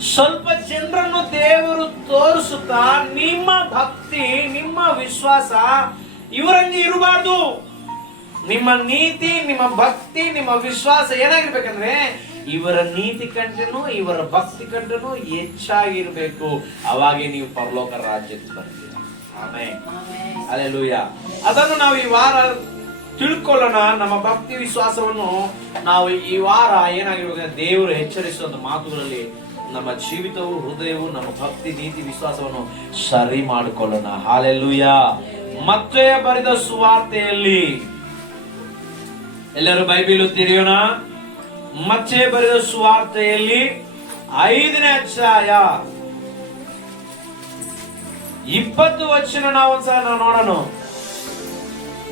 ಸ್ವಲ್ಪ ಜನರನ್ನು ದೇವರು ತೋರಿಸುತ್ತಾ ನಿಮ್ಮ ಭಕ್ತಿ ನಿಮ್ಮ ವಿಶ್ವಾಸ ಇವರಂಗೆ ಇರಬಾರ್ದು. ನಿಮ್ಮ ನೀತಿ ನಿಮ್ಮ ಭಕ್ತಿ ನಿಮ್ಮ ವಿಶ್ವಾಸ ಏನಾಗಿರ್ಬೇಕಂದ್ರೆ ಇವರ ನೀತಿ ಕಂಡ್ರೂ ಇವರ ಭಕ್ತಿ ಕಂಡ್ರೂ ಹೆಚ್ಚಾಗಿರ್ಬೇಕು. ಅವಾಗೆ ನೀವು ಪರಲೋಕ ರಾಜ್ಯಕ್ಕೆ ಬರ್ತೀರ. ಆಮೇಲೆ ಅಲ್ಲೆಲೂಯ ಅದನ್ನು ನಾವು ಈ ವಾರ ತಿಳ್ಕೊಳ್ಳೋಣ. ನಮ್ಮ ಭಕ್ತಿ ವಿಶ್ವಾಸವನ್ನು ನಾವು ಈ ವಾರ ಏನಾಗಿರ್ಬೇಕು ದೇವರು ಎಚ್ಚರಿಸುವಂತ ಮಾತುಗಳಲ್ಲಿ ನಮ್ಮ ಜೀವಿತವು ಹೃದಯವು ನಮ್ಮ ಭಕ್ತಿ ನೀತಿ ವಿಶ್ವಾಸವನ್ನು ಸರಿ ಮಾಡಿಕೊಳ್ಳೋಣ. ಹಾಲೆಲ್ಲೂಯ ಮತ್ತೆ ಬರೆದ ಸುವಾರ್ತೆಯಲ್ಲಿ. ಎಲ್ಲರೂ ಬೈಬಿಲ್ ತಿರಿಯೋಣ ಮತ್ತೆ ಬರೆದ ಸುವಾರ್ತೆಯಲ್ಲಿ ಐದನೇ ಅಧ್ಯಾಯ. ಇಪ್ಪತ್ತು ವಚನ ನಾವು ಒಂದ್ಸಲ ನಾವು ನೋಡೋಣ.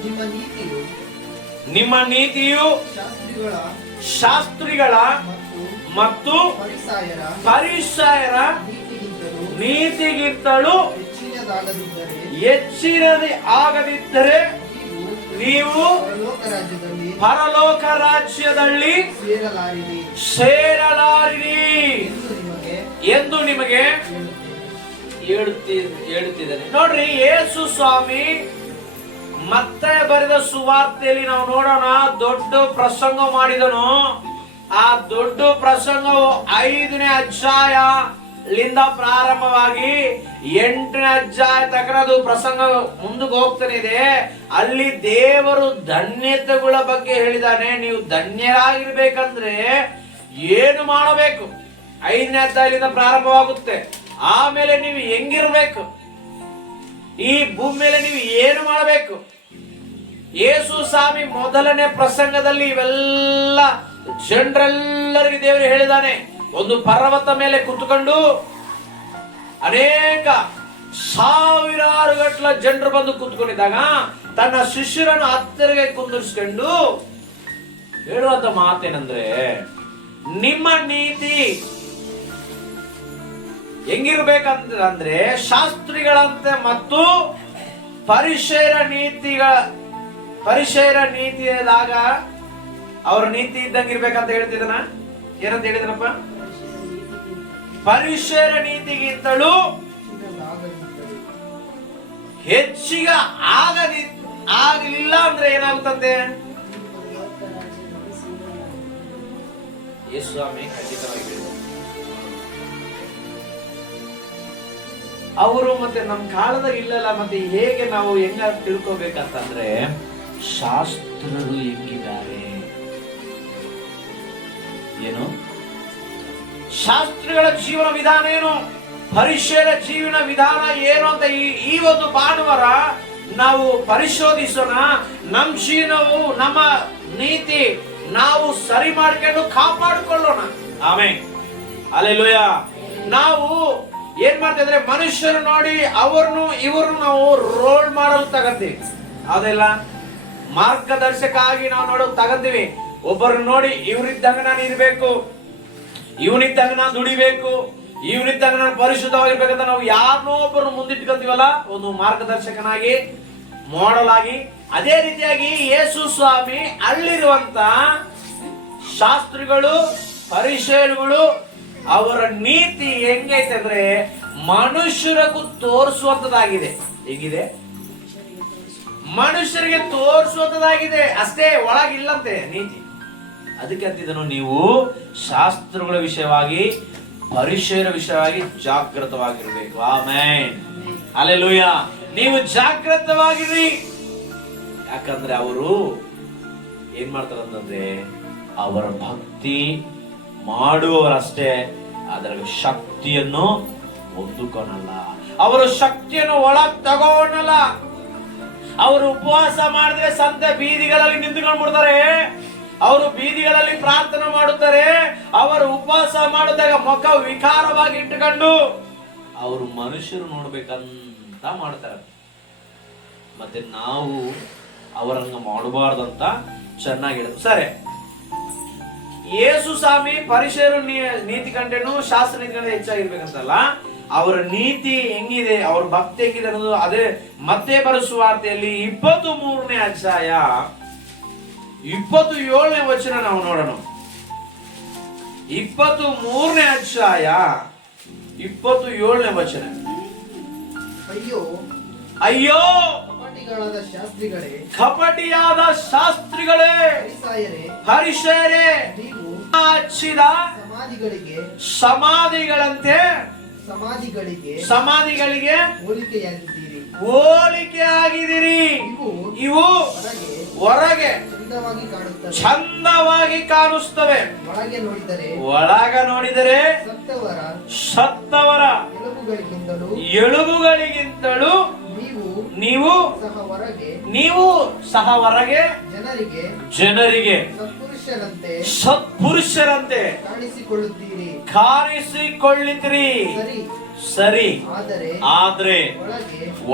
ನಿಮ್ಮ ನೀತಿಯು ನಿಮ್ಮ ನೀತಿಯು ಶಾಸ್ತ್ರಿಗಳ ಶಾಸ್ತ್ರಿಗಳ ಮತ್ತು ಪರಿಸಾಯರ ನೀತಿಗಿಂತಲೂ ಹೆಚ್ಚಿನದಿ ಆಗದಿದ್ದರೆ ನೀವು ಪರಲೋಕ ರಾಜ್ಯದಲ್ಲಿ ಸೇರಲಾರಿರಿ. ಎಂದು ನಿಮಗೆ ಹೇಳುತ್ತಿದ್ದಾರೆ ಹೇಳುತ್ತಿದ್ದಾನೆ. ನೋಡ್ರಿ ಯೇಸು ಸ್ವಾಮಿ ಮತ್ತೆ ಬರೆದ ಸುವಾರ್ತೆಯಲ್ಲಿ ನಾವು ನೋಡೋಣ ದೊಡ್ಡ ಪ್ರಸಂಗ ಮಾಡಿದನು. ಆ ದೊಡ್ಡ ಪ್ರಸಂಗವು ಐದನೇ ಅಧ್ಯಾಯ ಲಿಂದ ಪ್ರಾರಂಭವಾಗಿ ಎಂಟನೇ ಅಧ್ಯಾಯ ತಕರದು ಪ್ರಸಂಗ ಮುಂದಕ್ಕೆ ಹೋಗ್ತಾನೆ ಇದೆ. ಅಲ್ಲಿ ದೇವರು ಧನ್ಯತೆಗಳ ಬಗ್ಗೆ ಹೇಳಿದಾನೆ ನೀವು ಧನ್ಯರಾಗಿರ್ಬೇಕಂದ್ರೆ ಏನು ಮಾಡಬೇಕು? ಐದನೇ ಅಧ್ಯಾಯದಿಂದ ಪ್ರಾರಂಭವಾಗುತ್ತೆ. ಆಮೇಲೆ ನೀವು ಹೆಂಗಿರ್ಬೇಕು? ಈ ಭೂಮಿ ಮೇಲೆ ನೀವು ಏನು ಮಾಡಬೇಕು? ಯೇಸು ಸ್ವಾಮಿ ಮೊದಲನೇ ಪ್ರಸಂಗದಲ್ಲಿ ಇವೆಲ್ಲ ಜನರೆಲ್ಲರಿಗೆ ದೇವರು ಹೇಳಿದಾನೆ ಒಂದು ಪರ್ವತ ಮೇಲೆ ಕುತ್ಕೊಂಡು ಅನೇಕ ಸಾವಿರಾರು ಗಟ್ಟಲ ಜನರು ಬಂದು ಕುತ್ಕೊಂಡಿದ್ದಾಗ ತನ್ನ ಶಿಷ್ಯರನ್ನು ಹತ್ತಿರಗೆ ಕುಂದಿರಿಸ್ಕೊಂಡು ಹೇಳುವಂತ ಮಾತೇನಂದ್ರೆ, ನಿಮ್ಮ ನೀತಿ ಹೆಂಗಿರ್ಬೇಕಂತ ಅಂದ್ರೆ ಶಾಸ್ತ್ರಿಗಳಂತೆ ಮತ್ತು ಪರಿಶೇರ ನೀತಿಗಳ ಪರಿಶೇರ ನೀತಿಯಾದಾಗ ಅವ್ರ ನೀತಿ ಇದ್ದಂಗೆ ಇರ್ಬೇಕಂತ ಹೇಳ್ತಿದ್ದನ? ಏನಂತ ಹೇಳಿದ್ರಪ್ಪ ಪರಿಶೇರ ನೀತಿಗಿಂತಲೂ ಹೆಚ್ಚಿಗ ಆಗದಿ ಆಗಲಿಲ್ಲ ಅಂದ್ರೆ ಏನಾಗುತ್ತಂತೆ? ಸ್ವಾಮಿ ಖಂಡಿತವಾಗಿ ಹೇಳಿದರು. ಅವರು ಮತ್ತೆ ನಮ್ಮ ಕಾಲದಾಗ ಇಲ್ಲಲ್ಲ ಮತ್ತೆ ಹೇಗೆ ನಾವು ಹೆಂಗ ತಿಳ್ಕೋಬೇಕಂತಂದ್ರೆ ಶಾಸ್ತ್ರರು ಹೆಂಗಿದ್ದಾರೆ? ಏನು? ಶಾಸ್ತ್ರಿಗಳ ಜೀವನ ವಿಧಾನ ಏನು? ಪರಿಷ್ಯರ ಜೀವನ ವಿಧಾನ ಏನು ಅಂತ ಈ ಈ ಒಂದು ಭಾನುವಾರ ನಾವು ಪರಿಶೋಧಿಸೋಣ. ನಮ್ಮ ಜೀವನವು, ನಮ್ಮ ನೀತಿ ನಾವು ಸರಿ ಮಾಡ್ಕೊಂಡು ಕಾಪಾಡಿಕೊಳ್ಳೋಣ. ಆಮೇಲೆ ಅಲ್ಲೆಲ್ಲೋಯ ನಾವು ಏನ್ ಮಾಡ್ತಿದ್ರೆ ಮನುಷ್ಯರು ನೋಡಿ ಅವ್ರನ್ನು ಇವರು ನಾವು ರೋಲ್ ಮಾಡಲು ತಗಂತೀವಿ. ಅದೆಲ್ಲ ಮಾರ್ಗದರ್ಶಕ ಆಗಿ ನಾವು ನೋಡೋದು ತಗಂತೀವಿ. ಒಬ್ಬರನ್ನ ನೋಡಿ ಇವರಿದ್ದಾಗ ನಾನು ಇರಬೇಕು, ಇವನಿದ್ದಾಗ ನಾನು ದುಡಿಬೇಕು ಇವನಿದ್ದಾಗ ನಾನು ಪರಿಶುದ್ಧವಾಗಿರ್ಬೇಕಂತ ನಾವು ಯಾರನ್ನೋ ಒಬ್ಬರನ್ನು ಮುಂದಿಟ್ಕೊತೀವಲ್ಲ ಒಂದು ಮಾರ್ಗದರ್ಶಕನಾಗಿ ಮಾಡಲ್ ಆಗಿ ಅದೇ ರೀತಿಯಾಗಿ ಯೇಸು ಸ್ವಾಮಿ ಅಲ್ಲಿರುವಂತ ಶಾಸ್ತ್ರಿಗಳು ಪರಿಶೇರುಗಳು ಅವರ ನೀತಿ ಹೆಂಗೈತೆ ಅಂದ್ರೆ ಮನುಷ್ಯರಿಗೂ ತೋರಿಸುವಂತದಾಗಿದೆ. ಹೇಗಿದೆ? ಮನುಷ್ಯರಿಗೆ ತೋರಿಸುವಂತದಾಗಿದೆ. ಅಷ್ಟೇ, ಒಳಗಿಲ್ಲಂತೆ ನೀತಿ. ಅದಕ್ಕೆ ಅಂತಿದ್ದನು, ನೀವು ಶಾಸ್ತ್ರಗಳ ವಿಷಯವಾಗಿ ಪರಿಷಯರ ವಿಷಯವಾಗಿ ಜಾಗೃತವಾಗಿರ್ಬೇಕು ಆಮೇನ್. ಅಲ್ಲೆಲೂಯ ನೀವು ಜಾಗೃತವಾಗಿರಿ ಯಾಕಂದ್ರೆ ಅವರು ಏನ್ ಮಾಡ್ತಾರಂತಂದ್ರೆ ಅವರ ಭಕ್ತಿ ಮಾಡುವವರಷ್ಟೇ ಅದರ ಶಕ್ತಿಯನ್ನು ಹೊಂದಿಕೊನಲ್ಲ ಅವರ ಶಕ್ತಿಯನ್ನು ಒಳಗ್ ತಗೋಣಲ್ಲ ಅವರು ಉಪವಾಸ ಮಾಡಿದ್ರೆ ಸಂತೆ ಬೀದಿಗಳಲ್ಲಿ ನಿಂತ್ಕೊಂಡು ಬಿಡ್ತಾರೆ ಅವರು ಬೀದಿಗಳಲ್ಲಿ ಪ್ರಾರ್ಥನೆ ಮಾಡುತ್ತಾರೆ. ಅವರು ಉಪವಾಸ ಮಾಡಿದಾಗ ಮುಖ ವಿಕಾರವಾಗಿ ಇಟ್ಟುಕೊಂಡು ಅವರು ಮನುಷ್ಯರು ನೋಡ್ಬೇಕಂತ ಮಾಡ್ತಾರೆ. ಮತ್ತೆ ನಾವು ಅವರನ್ನು ಮಾಡಬಾರ್ದಂತ ಚೆನ್ನಾಗಿ ಹೇಳಿದ್ರು. ಸರಿ. ಯೇಸು ಸ್ವಾಮಿ ಪರಿಸರ ನೀತಿ ಕಂಡೇನು ಶಾಸ್ತ್ರ ನೀತಿ ಹೆಚ್ಚಾಗಿರ್ಬೇಕಂತಲ್ಲ, ಅವರ ನೀತಿ ಹೆಂಗಿದೆ, ಅವ್ರ ಭಕ್ತಿ ಹೆಂಗಿದೆ ಅನ್ನೋದು ಅದೇ ಮತ್ತೆ ಬರೆಸುವಾರ್ತೆಯಲ್ಲಿ ಇಪ್ಪತ್ತು ಮೂರನೇ ಅಧ್ಯಾಯ. ಇಪ್ಪತ್ತು ಏಳನೇ ವಚನ ನಾವು ನೋಡೋಣ. ಇಪ್ಪತ್ತು ಮೂರನೇ ಅಧ್ಯಾಯ ಇಪ್ಪತ್ತು ಏಳನೇ ವಚನ. ಅಯ್ಯೋ ಅಯ್ಯೋ! ಕಪಟಿಗಳಾದ ಶಾಸ್ತ್ರಿಗಳೇ ಕಪಟಿಯಾದ ಶಾಸ್ತ್ರಿಗಳೇ ಹರಿಶೇರೆ ಹರಿಷರೇ ಹಚ್ಚಿದ ಸಮಾಧಿಗಳಿಗೆ ಸಮಾಧಿಗಳಂತೆ ಸಮಾಧಿಗಳಿಗೆ ಸಮಾಧಿಗಳಿಗೆ ಹೋಲಿಕೆಯಾಗಿದ್ದೀರಿ. ಹೋಲಿಕೆ ಆಗಿದ್ದೀರಿ ಇವು ಹೊರಗೆ ಚಂದವಾಗಿ ಕಾಣುತ್ತವೆ. ಚಂದವಾಗಿ ಕಾಣಿಸ್ತವೆ ಒಳಗೆ ನೋಡಿದರೆ ಒಳಗ ನೋಡಿದರೆ ಸತ್ತವರ ಸತ್ತವರ ಎಲುಬುಗಳಿಗಿಂತಲೂ ಎಳುಬುಗಳಿಗಿಂತಲೂ ನೀವು ನೀವು ಸಹ ಹೊರಗೆ ನೀವು ಸಹ ಹೊರಗೆ ಜನರಿಗೆ ಜನರಿಗೆ ಸತ್ಪುರುಷರಂತೆ ಸತ್ಪುರುಷರಂತೆ ಕಾಣಿಸಿಕೊಳ್ಳುತ್ತೀರಿ. ಕಾಣಿಸಿಕೊಳ್ಳಿದ್ರಿ ಸರಿ. ಸರಿ. ಆದರೆ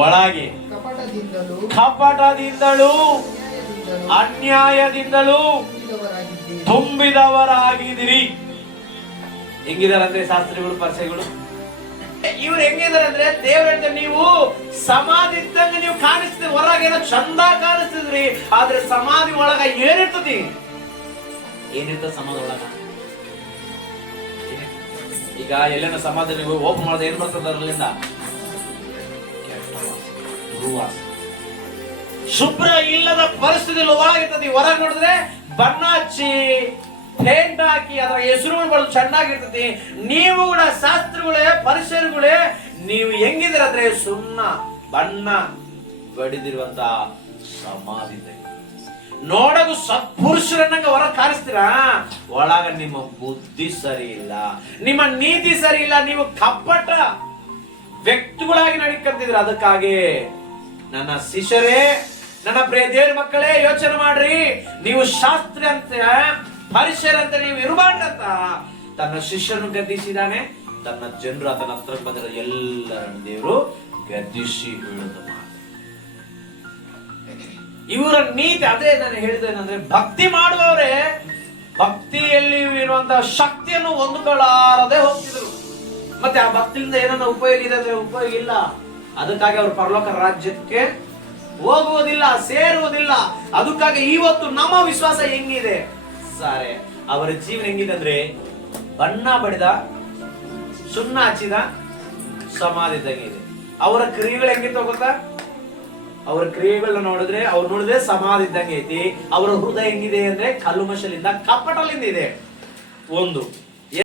ಒಳಗೆ ಕಪಟದಿಂದಲೂ ಕಪಟದಿಂದಲೂ ಅನ್ಯಾಯದಿಂದಲೂ ತುಂಬಿದವರಾಗಿದ್ದೀರಿ. ತುಂಬಿದವರಾಗಿದಿರಿ ಹೆಂಗಿದಾರಂದ್ರೆ ಶಾಸ್ತ್ರಿಗಳು ಪರಿಸೆಗಳು ಇವ್ರು ಹೆಂಗಿದಾರೆ ಅಂದ್ರೆ ದೇವ್ರ ನೀವು ಸಮಾಧಿ ಇದ್ದಂಗೆ ನೀವು ಕಾಣಿಸ್ತೀರಿ ಹೊರಗೇನೋ ಚಂದ ಕಾಣಿಸ್ತಿದ್ರಿ ಆದ್ರೆ ಸಮಾಧಿ ಒಳಗ ಏನಿರ್ತತಿ ಏನಿರ್ತ ಸಮಾಧಿ ಒಳಗ? ಈಗ ಎಲ್ಲೇನ ಸಮಾಧಿ ನೀವು ಓಪನ್ ಮಾಡಿದ್ರೆ ಏನ್ ಬರ್ತದ ಅದರಲ್ಲಿಂದ? ಗುರುವಾಸ. ಶುಭ್ರ ಇಲ್ಲದ ಪರಿಸ್ಥಿತಿಯಲ್ಲಿ ಒಳಗಿರ್ತದೆ ಹೊರಗೆ ನೋಡಿದ್ರೆ ಬಣ್ಣ ಹಚ್ಚಿ ಪೇಂಟ್ ಹಾಕಿ, ಅದರ ಹೆಸರುಗಳು ಚೆನ್ನಾಗಿ ಚೆನ್ನಾಗಿರ್ತದೆ. ನೀವು ಕೂಡ ಶಾಸ್ತ್ರಗಳೇ ಪರಿಸರಗಳೇ ನೀವು ಹೆಂಗಿದ್ರೆ ಅಂದ್ರೆ ಸುಣ್ಣ, ಬಣ್ಣ ಬಡಿದಿರುವಂತ ಸಮಾಧಿ ನೋಡಗು ನೋಡಲು ಸತ್ಪುರುಷರನ್ನಂಗ ಹೊರ ಕಾಣಿಸ್ತೀರಾ? ಒಳಗ ನಿಮ್ಮ ಬುದ್ಧಿ ಸರಿ ಇಲ್ಲ, ನಿಮ್ಮ ನೀತಿ ಸರಿ ಇಲ್ಲ, ನೀವು ಕಪ್ಪಟ ವ್ಯಕ್ತಿಗಳಾಗಿ ನಡಿಕಂತಿದ್ರ ಅದಕ್ಕಾಗಿ ನನ್ನ ಶಿಷ್ಯರೇ ನನ್ನ ಪ್ರಿಯ ದೇವ್ರ ಮಕ್ಕಳೇ, ಯೋಚನೆ ಮಾಡ್ರಿ. ನೀವು ಶಾಸ್ತ್ರ ಅಂತ ಪರಿಸರ ನೀವು ಇರಬಾರ್ದಂತ. ತನ್ನ ಶಿಷ್ಯನು ಗದ್ದಿಸಿದಾನೆ ತನ್ನ ಜನರು ಆತನ ಹತ್ರ ಬಂದಿರೋ ಎಲ್ಲರನ್ನು ದೇವರು ಗದ್ದಿಸಿ ಹೇಳುದ ಇವರ ನೀತಿ ಅದೇ ನಾನು ಹೇಳಿದ್ದೇನೆಂದ್ರೆ ಭಕ್ತಿ ಮಾಡುವವರೇ ಭಕ್ತಿಯಲ್ಲಿ ಇರುವಂತಹ ಶಕ್ತಿಯನ್ನು ಹೊಂದ್ಕೊಳ್ಳಾರದೆ ಹೋಗ್ತಿದ್ರು. ಮತ್ತೆ ಆ ಭಕ್ತಿಯಿಂದ ಏನನ್ನ ಉಪಯೋಗ ಇದೆ ಅಂದ್ರೆ ಉಪಯೋಗ ಇಲ್ಲ. ಅದಕ್ಕಾಗಿ ಅವರು ಪರಲೋಕ ರಾಜ್ಯಕ್ಕೆ ಹೋಗುವುದಿಲ್ಲ, ಸೇರುವುದಿಲ್ಲ. ಅದಕ್ಕಾಗಿ ಇವತ್ತು ನಮ್ಮ ವಿಶ್ವಾಸ ಹೆಂಗಿದೆ? ಸಾರೆ, ಅವರ ಜೀವನ ಹೆಂಗಿದೆ ಅಂದ್ರೆ ಬಣ್ಣ ಬಡಿದ, ಸುಣ್ಣ ಹಚ್ಚಿದ ಸಮಾಧಿ ಇದೆ ಅವರ ಕ್ರಿಯೆಗಳು ಹೆಂಗಿತ್ತು ಗೊತ್ತಾ? ಅವರ ಕ್ರಿಯೆಗಳನ್ನ ನೋಡಿದ್ರೆ, ಅವ್ರು ನೋಡಿದ್ರೆ ಸಮಾಧಿ ಇದ್ದಂಗೆ ಐತಿ. ಅವರ ಹೃದಯ ಹೆಂಗಿದೆ ಅಂದ್ರೆ ಕಲ್ಲುಮಶಲಿಂದ ಕಪಟಲಿಂದ ಇದೆ. ಒಂದು